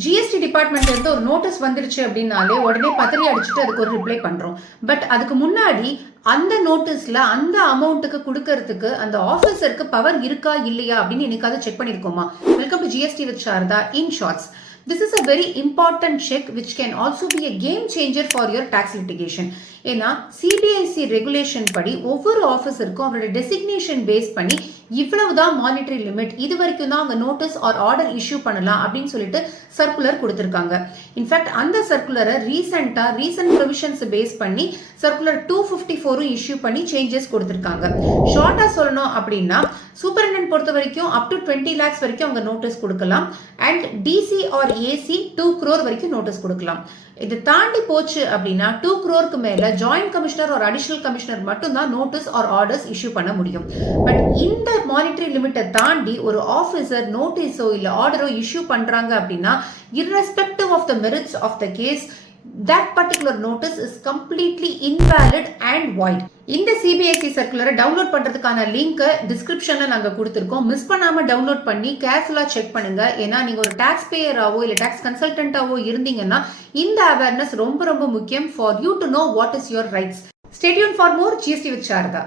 GST டிபார்ட்மெண்ட்ல இருந்து ஒரு நோட்டீஸ் வந்துருச்சு அப்படின்னாலே உடனே பத்திரி அடிச்சுட்டு அதுக்கு ஒரு ரிப்ளை பண்றோம். பட் அதுக்கு முன்னாடி அந்த நோட்டீஸ்ல அந்த அமௌண்ட்டுக்கு கொடுக்கறதுக்கு அந்த ஆஃபீஸருக்கு பவர் இருக்கா இல்லையா அப்படின்னு என்னைக்காவது செக் பண்ணிருக்கோமா? Welcome to GST with Sarada in shorts. This is a very important check which can also be a game changer for your tax litigation. ஏன்னா சிபிஐசி ரெகுலேஷன் படி ஒவ்வொரு ஆஃபீஸருக்கும் அவரோட டெசிக்னேஷன் பேஸ் பண்ணி இவ்வளவுதான் மானிட்டரி லிமிட், இது வரைக்கும் தான் அவங்க நோட்டீஸ் ஆர் ஆர்டர் இஷ்யூ பண்ணலாம் அப்படின்னு சொல்லிட்டு சர்க்குலர் கொடுத்துருக்காங்க. இன்ஃபேக்ட் அந்த சர்க்குலரை ரீசெண்ட் ப்ரொவிஷன்ஸ் பேஸ் பண்ணி சர்க்குலர் 254 இஷ்யூ பண்ணி சேஞ்சஸ் கொடுத்துருக்காங்க. ஷார்ட்டா சொல்லணும் அப்படின்னா சூப்பரண்டன்ட் பொறுத்த வரைக்கும் அப் டு 20 lakhs வரைக்கும் அவங்க நோட்டீஸ் கொடுக்கலாம் and DC or AC 2 crore வரைக்கும் நோட்டீஸ் கொடுக்கலாம். இது தாண்டி போச்சு அப்படின்னா 2 crore மேல ஜாயிண்ட் கமிஷனர் ஒரு அடிஷனல் கமிஷனர் மட்டும் தான் நோட்டீஸ் ஆர் ஆர்டர்ஸ் இஷ்யூ பண்ண முடியும். பட் இந்த மானிட்டரி லிமிட்டை தாண்டி ஒரு ஆஃபீஸர் நோட்டீஸோ இல்ல ஆர்டரோ இஷ்யூ பண்றாங்க அப்படின்னா irrespective of the merits of the case, that particular notice is completely invalid and void. இந்த சிபிஎஸ்இ சர்க்குலரை டவுன்லோட் பண்றதுக்கான லிங்க் டிஸ்கிரிப்ஷன்ல நாங்க கொடுத்திருக்கோம். மிஸ் பண்ணாம டவுன்லோட் பண்ணி கேர்ஃபுல்லா செக் பண்ணுங்க. ஏன்னா நீங்க ஒரு டாக்ஸ் பேயராவோ இல்ல டாக்ஸ் கன்சல்டன்டாவோ இருந்தீங்கன்னா இந்த அவேர்னஸ் ரொம்ப ரொம்ப முக்கியம் for you to know what is your rights. Stay tuned for more GST with Sharada.